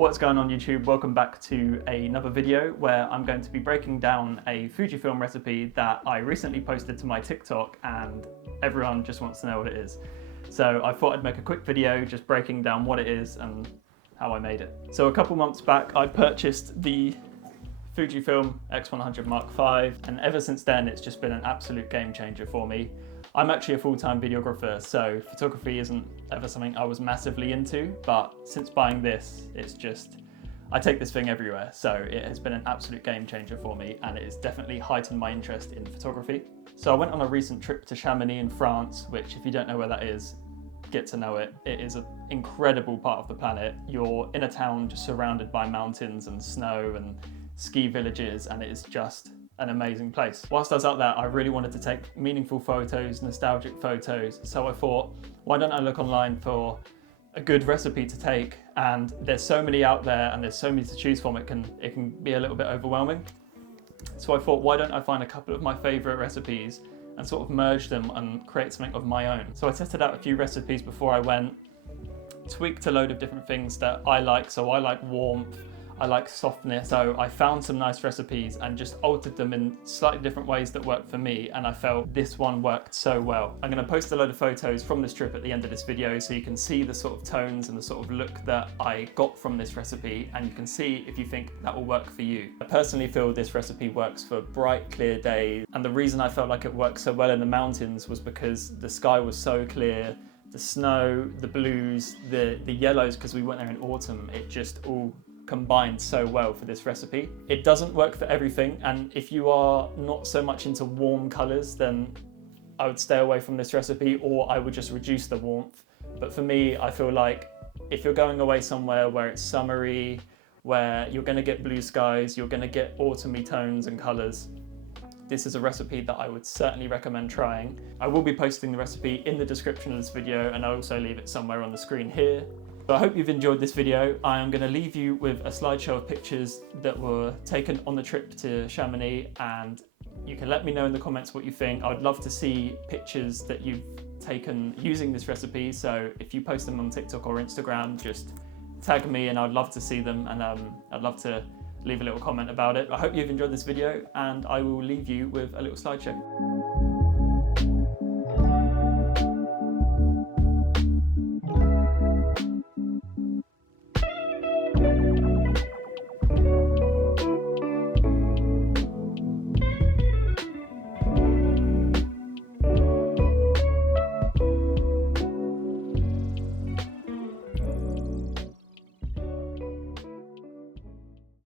What's going on YouTube? Welcome back to another video where I'm going to be breaking down a Fujifilm recipe that I recently posted to my TikTok and everyone just wants to know what it is. So I thought I'd make a quick video just breaking down what it is and how I made it. So a couple months back I purchased the Fujifilm X100 Mark V, and ever since then it's just been an absolute game changer for me. I'm actually a full-time videographer, so photography isn't ever something I was massively into, but since buying this, I take this thing everywhere, so it has been an absolute game changer for me, and it has definitely heightened my interest in photography. So I went on a recent trip to Chamonix in France, which if you don't know where that is, get to know it. It is an incredible part of the planet. You're in a town just surrounded by mountains and snow and ski villages, and it is just an amazing place. Whilst I was out there, I really wanted to take meaningful photos, nostalgic photos, so I thought, why don't I look online for a good recipe to take? And there's so many out there and there's so many to choose from, it can be a little bit overwhelming. So I thought, why don't I find a couple of my favorite recipes and sort of merge them and create something of my own. So I tested out a few recipes before I went, tweaked a load of different things that I like. So I like warmth, I like softness, so I found some nice recipes and just altered them in slightly different ways that worked for me, and I felt this one worked so well. I'm going to post a load of photos from this trip at the end of this video so you can see the sort of tones and the sort of look that I got from this recipe, and you can see if you think that will work for you. I personally feel this recipe works for bright, clear days, and the reason I felt like it worked so well in the mountains was because the sky was so clear, the snow, the blues, the yellows, because we went there in autumn, it just all combined so well for this recipe. It doesn't work for everything, and if you are not so much into warm colours, then I would stay away from this recipe, or I would just reduce the warmth. But for me, I feel like if you're going away somewhere where it's summery, where you're going to get blue skies, you're going to get autumny tones and colours, this is a recipe that I would certainly recommend trying. I will be posting the recipe in the description of this video, and I'll also leave it somewhere on the screen here. So I hope you've enjoyed this video. I am going to leave you with a slideshow of pictures that were taken on the trip to Chamonix, and you can let me know in the comments what you think. I would love to see pictures that you've taken using this recipe, so if you post them on TikTok or Instagram, just tag me and I'd love to see them, and I'd love to leave a little comment about it. I hope you've enjoyed this video, and I will leave you with a little slideshow.